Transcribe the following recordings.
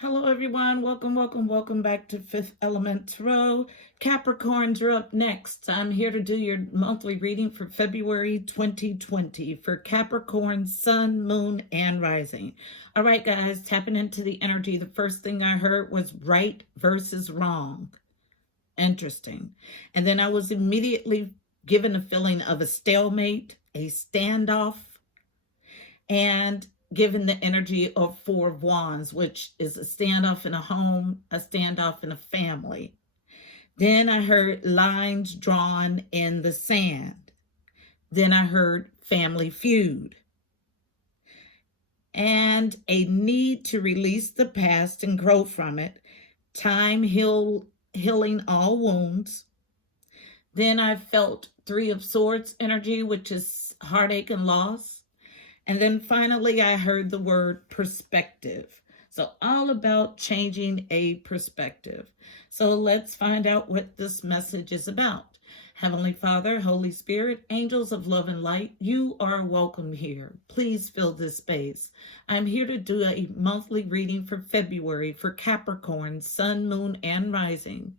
Hello, everyone. Welcome back to Fifth Element Tarot. Capricorns are up next. I'm here to do your monthly reading for February 2020 for Capricorn, Sun, Moon, and Rising. All right, guys, tapping into the energy. The first thing I heard was right versus wrong. Interesting. And then I was immediately given a feeling of a stalemate, a standoff, and given the energy of Four of Wands, which is a standoff in a home, a standoff in a family. Then I heard lines drawn in the sand. Then I heard family feud. And a need to release the past and grow from it. Time healing all wounds. Then I felt Three of Swords energy, which is heartache and loss. And then finally, I heard the word perspective. So all about changing a perspective. So let's find out what this message is about. Heavenly Father, Holy Spirit, angels of love and light, you are welcome here. Please fill this space. I'm here to do a monthly reading for February for Capricorn, Sun, Moon, and Rising.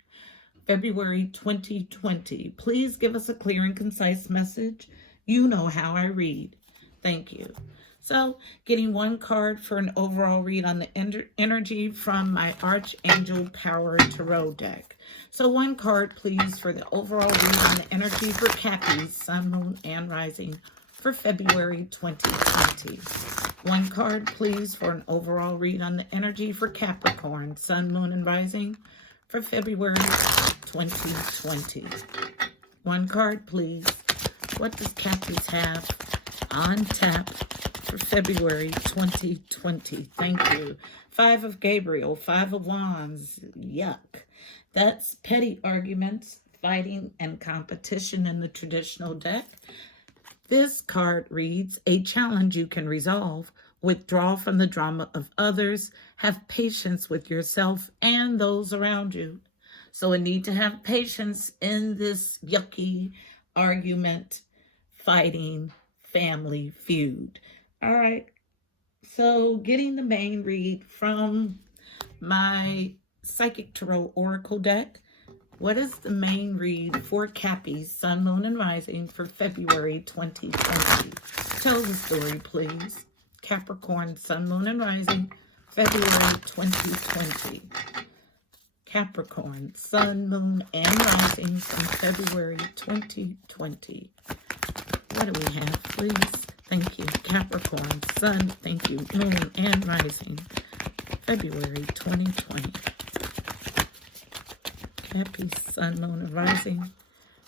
February 2020. Please give us a clear and concise message. You know how I read. Thank you. So, getting one card for an overall read on the energy from my Archangel Power Tarot deck. So, one card, please, for the overall read on the energy for Cappy's Sun, Moon, and Rising for February 2020. One card, please, for an overall read on the energy for Capricorn, Sun, Moon, and Rising for February 2020. One card, please. What does Cappy's have on tap for February 2020? Thank you. Five of Gabriel, Five of Wands. Yuck. That's petty arguments, fighting, and competition in the traditional deck. This card reads, a challenge you can resolve. Withdraw from the drama of others. Have patience with yourself and those around you. So we need to have patience in this yucky argument, fighting, family feud. All right. So getting the main read from my Psychic Tarot Oracle deck. What is the main read for Cappy's Sun, Moon, and Rising for February 2020? Tell the story, please. Capricorn, Sun, Moon, and Rising, February 2020. Capricorn, Sun, Moon, and Rising from February 2020. What do we have, please? Thank you. Capricorn, Sun, thank you. Moon, and Rising, February 2020. Happy Sun, Moon, and Rising,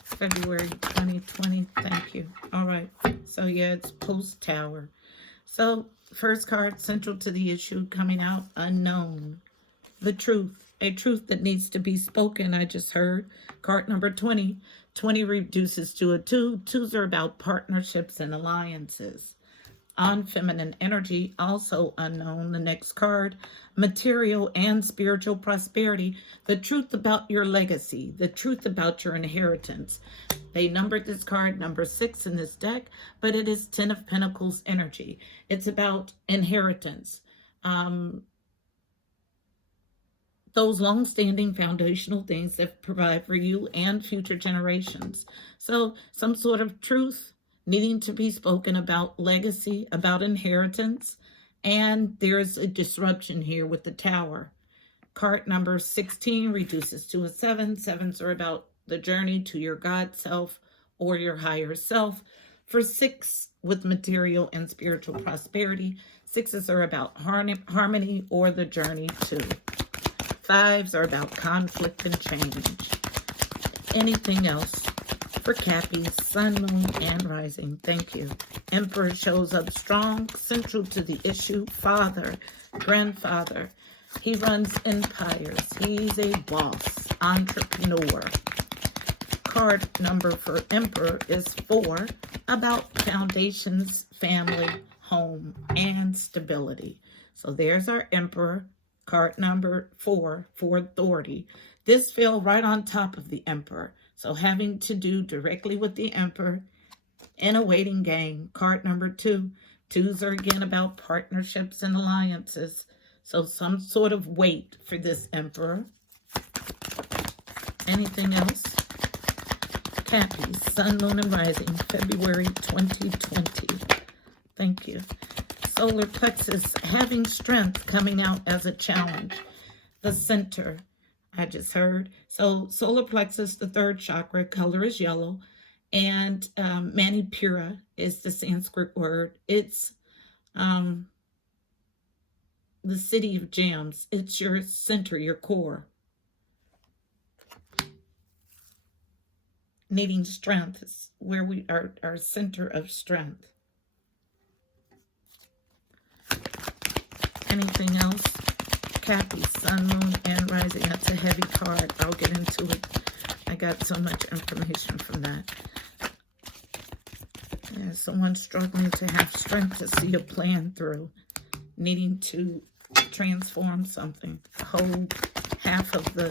February 2020. Thank you. All right. So, yeah, it's Post Tower. So, first card, central to the issue, coming out, unknown. The truth. A truth that needs to be spoken, I just heard. Card number 20. 20 reduces to a 2. 2s are about partnerships and alliances. On feminine energy, also unknown. The next card, material and spiritual prosperity. The truth about your legacy. The truth about your inheritance. They numbered this card number 6 in this deck, but it is 10 of Pentacles energy. It's about inheritance. Those long-standing foundational things that provide for you and future generations. So some sort of truth needing to be spoken about legacy, about inheritance, and there's a disruption here with the Tower. Card number 16 reduces to a 7. 7s are about the journey to your God self or your higher self. For 6, with material and spiritual prosperity, 6s are about harmony or the journey to. 5s are about conflict and change. Anything else for Cappy's Sun, Moon, and Rising? Thank you. Emperor shows up strong, central to the issue. Father, grandfather. He runs empires. He's a boss, entrepreneur. Card number for Emperor is 4, about foundations, family, home, and stability. So there's our Emperor. Card number 4 for authority. This fell right on top of the Emperor. So having to do directly with the Emperor in a waiting game. Card number 2. 2s are again about partnerships and alliances. So some sort of weight for this Emperor. Anything else? Cappy, Sun, Moon, and Rising, February 2020. Thank you. Solar plexus, having strength coming out as a challenge. The center, I just heard. So solar plexus, the third chakra, color is yellow. And Manipura is the Sanskrit word. It's the city of gems. It's your center, your core. Needing strength is where we are, our center of strength. Anything else? Cappy, Sun, Moon, and Rising. That's a heavy card. I'll get into it. I got so much information from that. Yeah, someone struggling to have strength to see a plan through. Needing to transform something. The whole half of the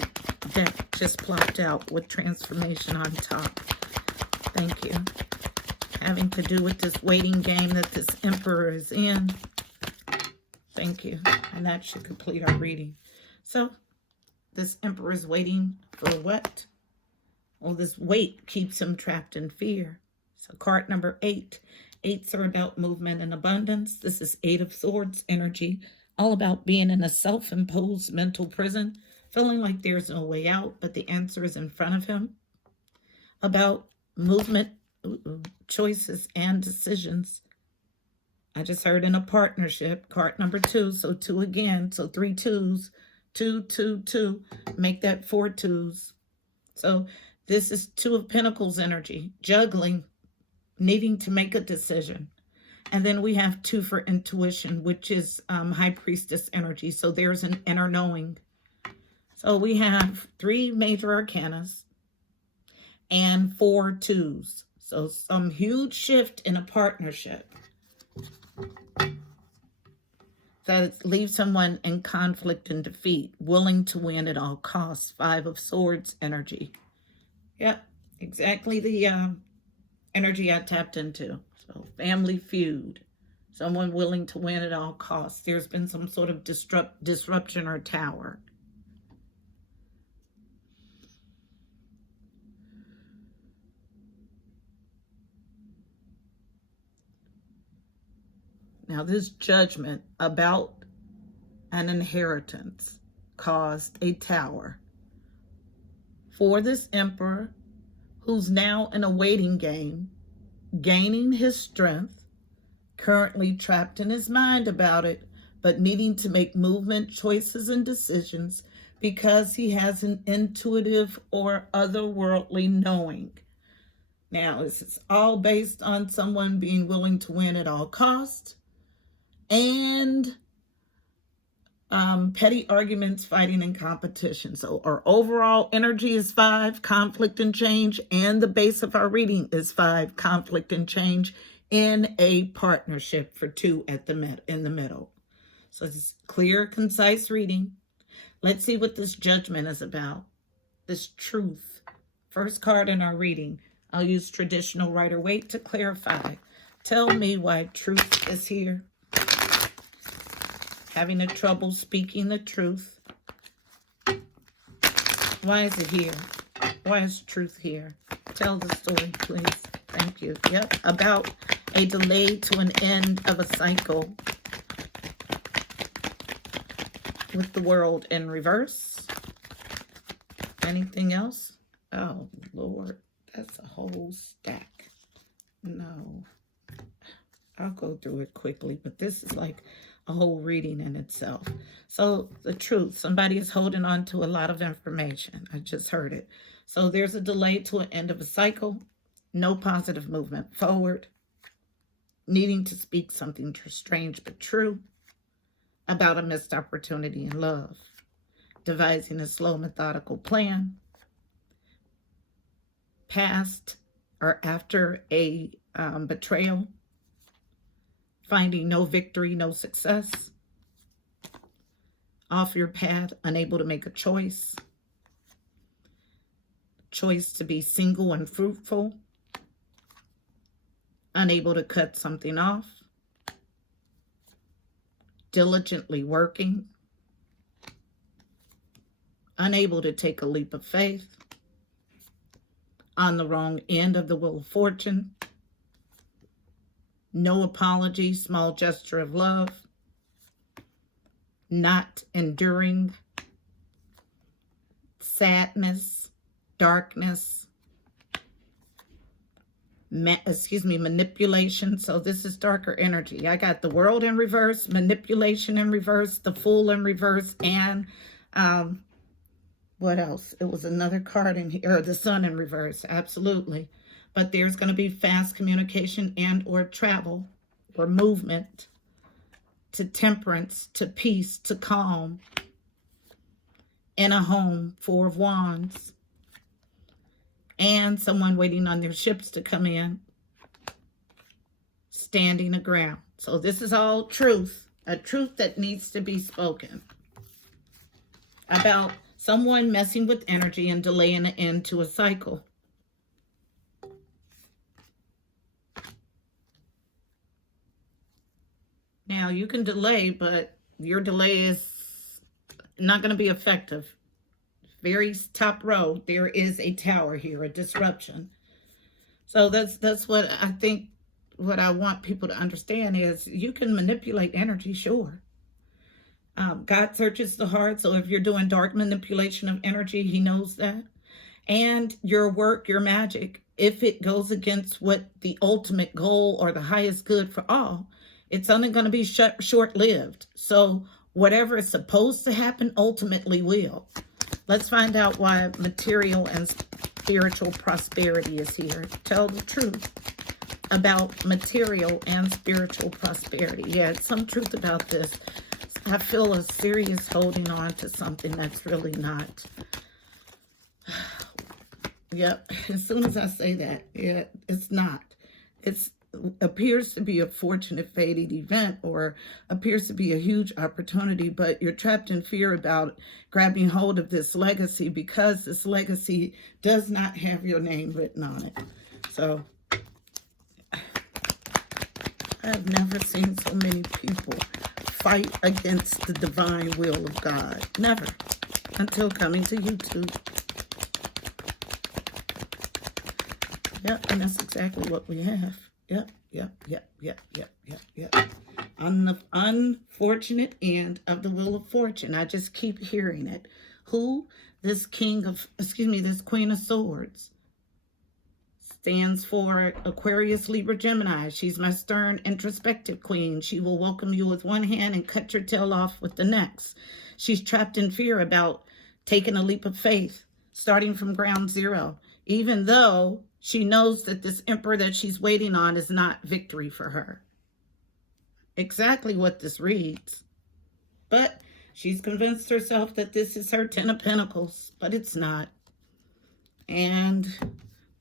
deck just plopped out with transformation on top. Thank you. Having to do with this waiting game that this Emperor is in. Thank you. And that should complete our reading. So, this Emperor is waiting for what? Well, this wait keeps him trapped in fear. So, card number 8. 8s are about movement and abundance. This is 8 of Swords energy. All about being in a self-imposed mental prison. Feeling like there's no way out, but the answer is in front of him. About movement, choices, and decisions. I just heard in a partnership, card number 2, so 2 again, so 3 2s, 2, 2, 2, make that 4 2s. So this is 2 of Pentacles energy, juggling, needing to make a decision. And then we have 2 for intuition, which is High Priestess energy, so there's an inner knowing. So we have 3 major arcanas and 4 2s. So some huge shift in a partnership that leaves someone in conflict and defeat, willing to win at all costs. 5 of Swords energy. Yep, exactly the energy I tapped into. So family feud. Someone willing to win at all costs. There's been some sort of disruption or tower. Now, this judgment about an inheritance caused a tower for this Emperor, who's now in a waiting game, gaining his strength, currently trapped in his mind about it, but needing to make movement, choices, and decisions because he has an intuitive or otherworldly knowing. Now, this is all based on someone being willing to win at all costs, and petty arguments, fighting, and competition. So our overall energy is 5, conflict and change, and the base of our reading is 5, conflict and change, in a partnership for 2 at in the middle. So it's clear, concise reading. Let's see what this judgment is about. This truth. First card in our reading. I'll use traditional Rider-Waite to clarify. Tell me why truth is here. Having a trouble speaking the truth. Why is it here? Why is truth here? Tell the story, please. Thank you. Yep, about a delay to an end of a cycle. With the world in reverse. Anything else? Oh, Lord. That's a whole stack. No. I'll go through it quickly, but this is like a whole reading in itself. So the truth, somebody is holding on to a lot of information. I just heard it. So there's a delay to an end of a cycle, no positive movement forward, needing to speak something strange but true about a missed opportunity in love, devising a slow, methodical plan, past or after a betrayal, finding no victory, no success, off your path, unable to make a choice to be single and fruitful, unable to cut something off, diligently working, unable to take a leap of faith, on the wrong end of the wheel of fortune, no apology, small gesture of love, not enduring, sadness, darkness, manipulation. So this is darker energy. I got the World in reverse, manipulation in reverse, the Fool in reverse, and what else? It was another card in here, or the Sun in reverse, absolutely. But there's going to be fast communication and or travel or movement to temperance, to peace, to calm. In a home, Four of Wands. And someone waiting on their ships to come in. Standing a ground. So this is all truth. A truth that needs to be spoken. About someone messing with energy and delaying an end to a cycle. Now, you can delay, but your delay is not going to be effective. Very top row, there is a tower here, a disruption. So that's what I think, what I want people to understand is you can manipulate energy, sure. God searches the heart, so if you're doing dark manipulation of energy, he knows that. And your work, your magic, if it goes against what the ultimate goal or the highest good for all, it's only going to be short-lived. So whatever is supposed to happen ultimately will. Let's find out why material and spiritual prosperity is here. Tell the truth about material and spiritual prosperity. Yeah, some truth about this. I feel a serious holding on to something that's really not. Yep, as soon as I say that, yeah, it's not. It's appears to be a fortunate fated event or appears to be a huge opportunity, but you're trapped in fear about grabbing hold of this legacy because this legacy does not have your name written on it. So I've never seen so many people fight against the divine will of God. Never. Until coming to YouTube. Yep, and that's exactly what we have. Yep. On the unfortunate end of the Wheel of Fortune. I just keep hearing it. Who? This Queen of Swords. Stands for Aquarius, Libra, Gemini. She's my stern, introspective queen. She will welcome you with one hand and cut your tail off with the next. She's trapped in fear about taking a leap of faith, starting from ground zero, even though she knows that this emperor that she's waiting on is not victory for her. Exactly what this reads. But she's convinced herself that this is her Ten of Pentacles, but it's not. And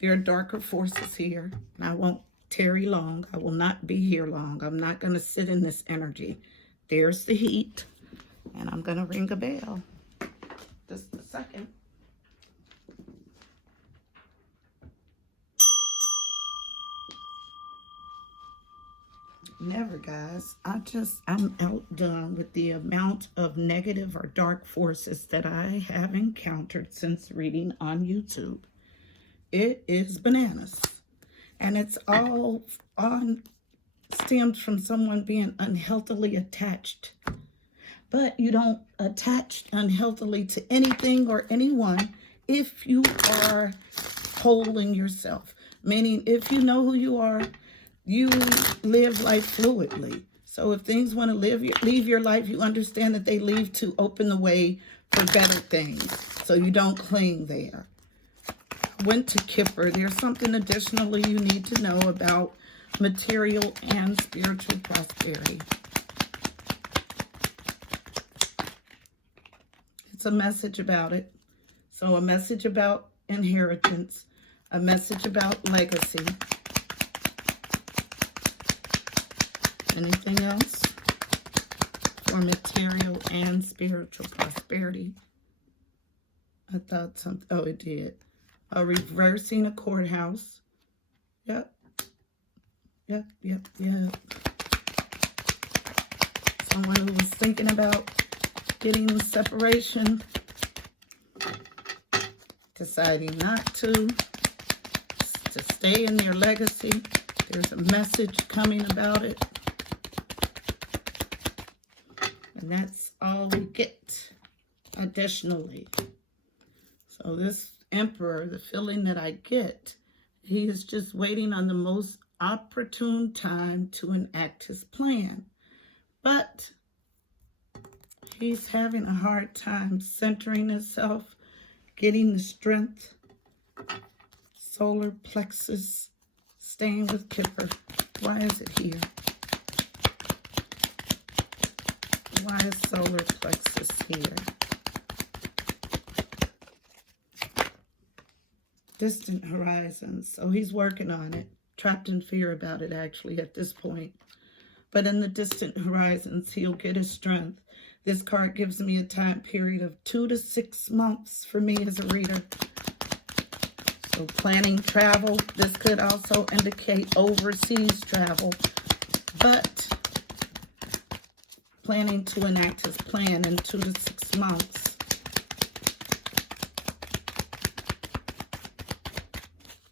there are darker forces here. And I won't tarry long. I will not be here long. I'm not going to sit in this energy. There's the heat. And I'm going to ring a bell. Just a second. Never, guys. I'm outdone with the amount of negative or dark forces that I have encountered since reading on YouTube. It is bananas. And it's all stems from someone being unhealthily attached. But you don't attach unhealthily to anything or anyone if you are whole in yourself. Meaning, if you know who you are, you live life fluidly. So if things want to leave your life, you understand that they leave to open the way for better things. So you don't cling there. Went to Kipper. There's something additionally you need to know about material and spiritual prosperity. It's a message about it. So a message about inheritance, a message about legacy. Anything else for material and spiritual prosperity? I thought something, oh, it did. Reversing a courthouse. Yep. Someone who was thinking about getting separation deciding not to stay in their legacy. There's a message coming about it. And that's all we get additionally. So this Emperor, the feeling that I get, he is just waiting on the most opportune time to enact his plan. But he's having a hard time centering himself, getting the strength. Solar plexus, staying with Kipper. Why is it here? Why is solar plexus here? Distant horizons. So he's working on it. Trapped in fear about it, actually, at this point. But in the distant horizons, he'll get his strength. This card gives me a time period of 2 to 6 months for me as a reader. So planning travel. This could also indicate overseas travel. But planning to enact his plan in 2 to 6 months.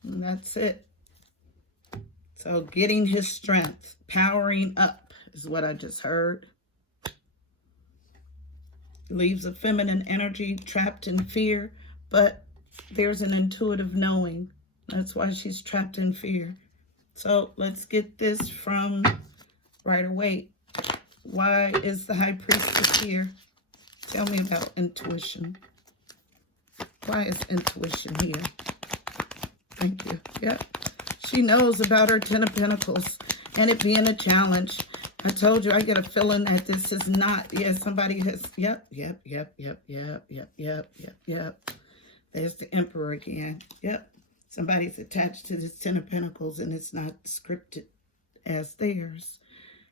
And that's it. So getting his strength, powering up is what I just heard. Leaves a feminine energy trapped in fear, but there's an intuitive knowing. That's why she's trapped in fear. So let's get this from Rider-Waite. Why is the High Priestess here? Tell me about intuition. Why is intuition here? Thank you. Yep. She knows about her 10 of Pentacles and it being a challenge. I told you, I get a feeling that this is not, somebody has, yep. There's the Emperor again. Yep. Somebody's attached to this 10 of Pentacles and it's not scripted as theirs.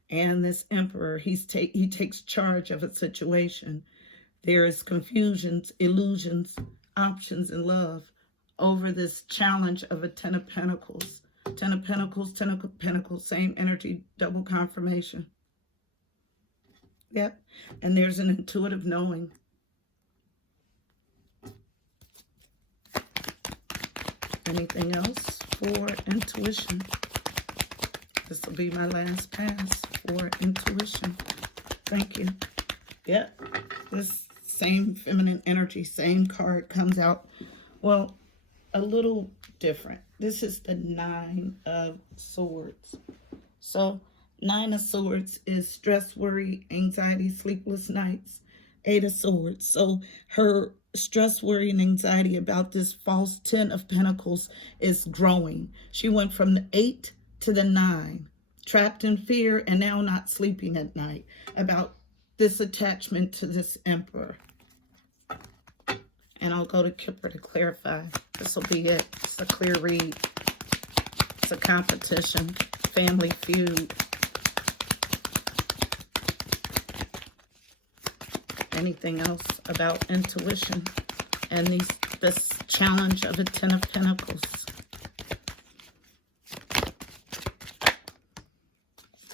And this Emperor, he takes charge of a situation. There is confusions, illusions, options in love over this challenge of a 10 of Pentacles. 10 of Pentacles, 10 of Pentacles, same energy, double confirmation. Yep. And there's an intuitive knowing. Anything else for intuition? This will be my last pass for intuition. Thank you. Yep. This same feminine energy, same card comes out. Well, a little different. This is the 9 of Swords. So 9 of Swords is stress, worry, anxiety, sleepless nights. 8 of Swords. So her stress, worry, and anxiety about this false 10 of Pentacles is growing. She went from the 8 to the 9, trapped in fear and now not sleeping at night about this attachment to this Emperor. And I'll go to Kipper to clarify. This will be it. It's a clear read. It's a competition. Family feud. Anything else about intuition and this challenge of a 10 of Pentacles?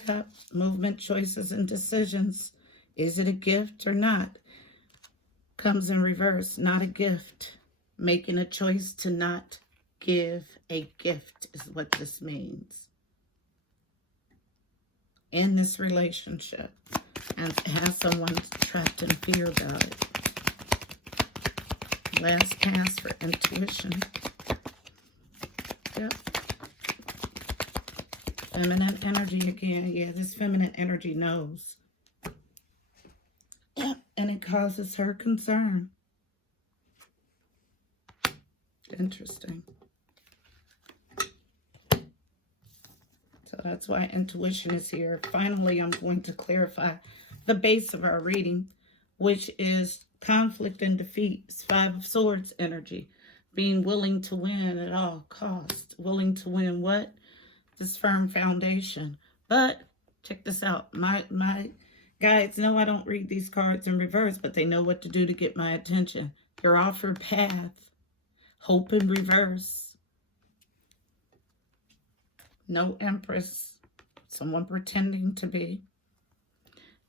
Yep. Movement, choices, and decisions. Is it a gift or not? Comes in reverse, not a gift. Making a choice to not give a gift is what this means. In this relationship, and has someone trapped in fear about it. Last pass for intuition. Yep. Feminine energy again. Yeah, this feminine energy knows. Yep, and it causes her concern. Interesting. So that's why intuition is here. Finally, I'm going to clarify the base of our reading, which is conflict and defeat. It's 5 of Swords energy. Being willing to win at all costs. Willing to win what? This firm foundation. But check this out. My guides know I don't read these cards in reverse, but they know what to do to get my attention. You're off your path. Hope in reverse. No Empress. Someone pretending to be.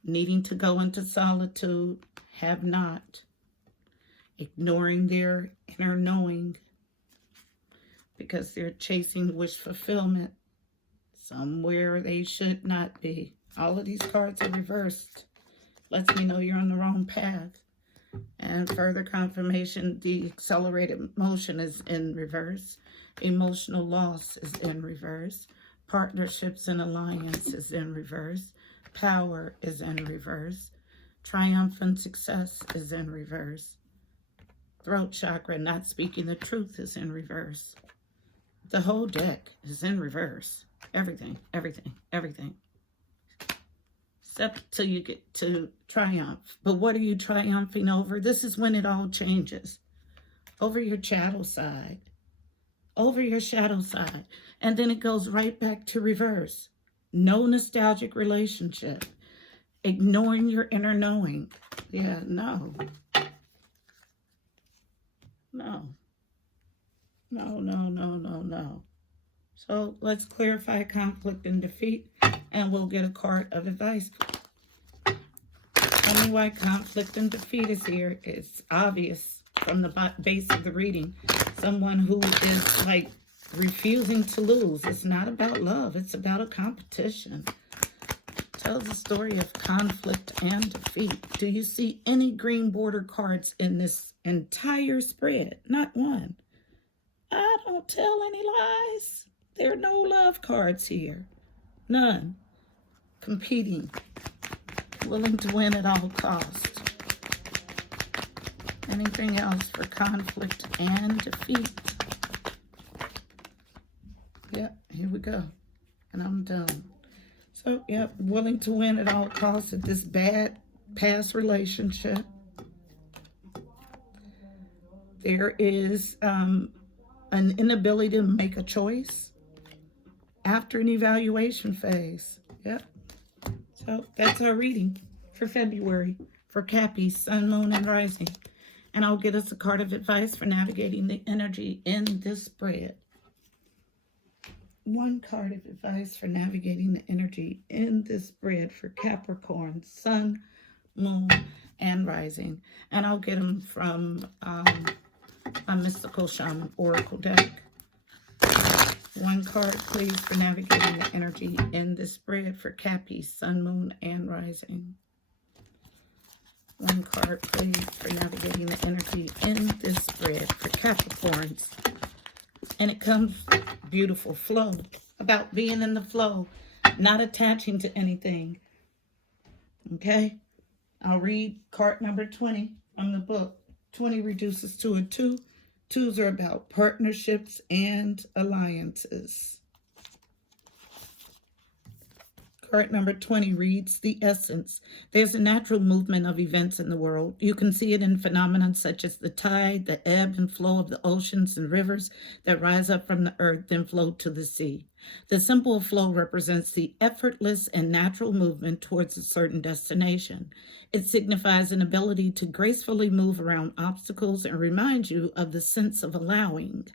Needing to go into solitude. Have not. ignoring their inner knowing because they're chasing wish fulfillment somewhere they should not be. All of these cards are reversed. Lets me know you're on the wrong path. And further confirmation, the accelerated motion is in reverse. Emotional loss is in reverse. Partnerships and alliance is in reverse. Power is in reverse. Triumphant success is in reverse. Throat chakra, not speaking the truth, is in reverse. The whole deck is in reverse. Everything, everything, everything. Except till you get to triumph. But what are you triumphing over? This is when it all changes. Over your shadow side. Over your shadow side. And then it goes right back to reverse. No nostalgic relationship. Ignoring your inner knowing. Yeah, no. No. No, no, no, no, no. So let's clarify conflict and defeat, and we'll get a card of advice. Tell me why conflict and defeat is here. It's obvious from the base of the reading. Someone who is like refusing to lose. It's not about love. It's about a competition. Tells the story of conflict and defeat. Do you see any green border cards in this entire spread? Not one. I don't tell any lies. There are no love cards here. None. Competing. Willing to win at all costs. Anything else for conflict and defeat? Yep, here we go. And I'm done. So, yep, willing to win at all costs at this bad past relationship. There is an inability to make a choice after an evaluation phase. Yep. So that's our reading for February for Cappy, Sun, Moon, and Rising. And I'll get us a card of advice for navigating the energy in this spread. One card of advice for navigating the energy in this spread for Capricorn, Sun, Moon, and Rising. And I'll get them from a Mystical Shaman Oracle deck. One card, please, for navigating the energy in this spread for Cappy, Sun, Moon, and Rising. One card, please, for navigating the energy in this spread for Capricorns. And it comes beautiful flow, about being in the flow, not attaching to anything. Okay? I'll read card number 20 from the book. 20 reduces to a 2. 2s are about partnerships and alliances. Card number 20 reads the essence. There's a natural movement of events in the world. You can see it in phenomena such as the tide, the ebb and flow of the oceans and rivers that rise up from the earth then flow to the sea. The symbol of flow represents the effortless and natural movement towards a certain destination. It signifies an ability to gracefully move around obstacles and reminds you of the sense of allowing,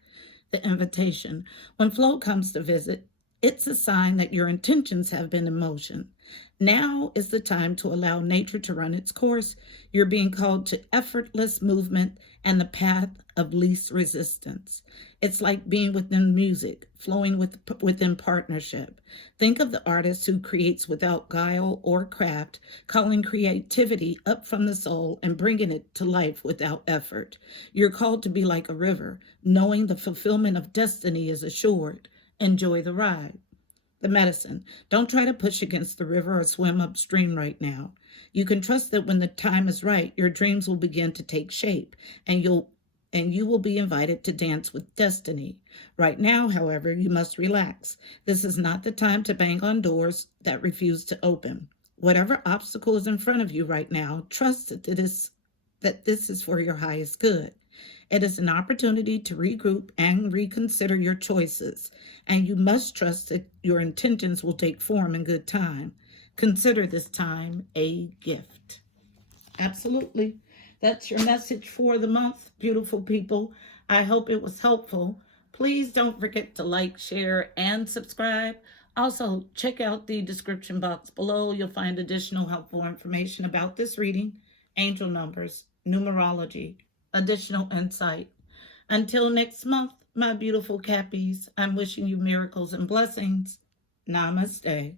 the invitation. When flow comes to visit, it's a sign that your intentions have been in motion. Now is the time to allow nature to run its course. You're being called to effortless movement and the path of least resistance. It's like being within music, flowing within partnership. Think of the artist who creates without guile or craft, calling creativity up from the soul and bringing it to life without effort. You're called to be like a river, knowing the fulfillment of destiny is assured. Enjoy the ride. The medicine. Don't try to push against the river or swim upstream right now. You can trust that when the time is right, your dreams will begin to take shape and you will be invited to dance with destiny. Right now, however, you must relax. This is not the time to bang on doors that refuse to open. Whatever obstacle is in front of you right now, trust that this is for your highest good. It is an opportunity to regroup and reconsider your choices, and you must trust that your intentions will take form in good time. Consider this time a gift. Absolutely. That's your message for the month, beautiful people. I hope it was helpful. Please don't forget to like, share, and subscribe. Also, check out the description box below. You'll find additional helpful information about this reading, angel numbers, numerology, additional insight. Until next month, my beautiful Cappies, I'm wishing you miracles and blessings. Namaste.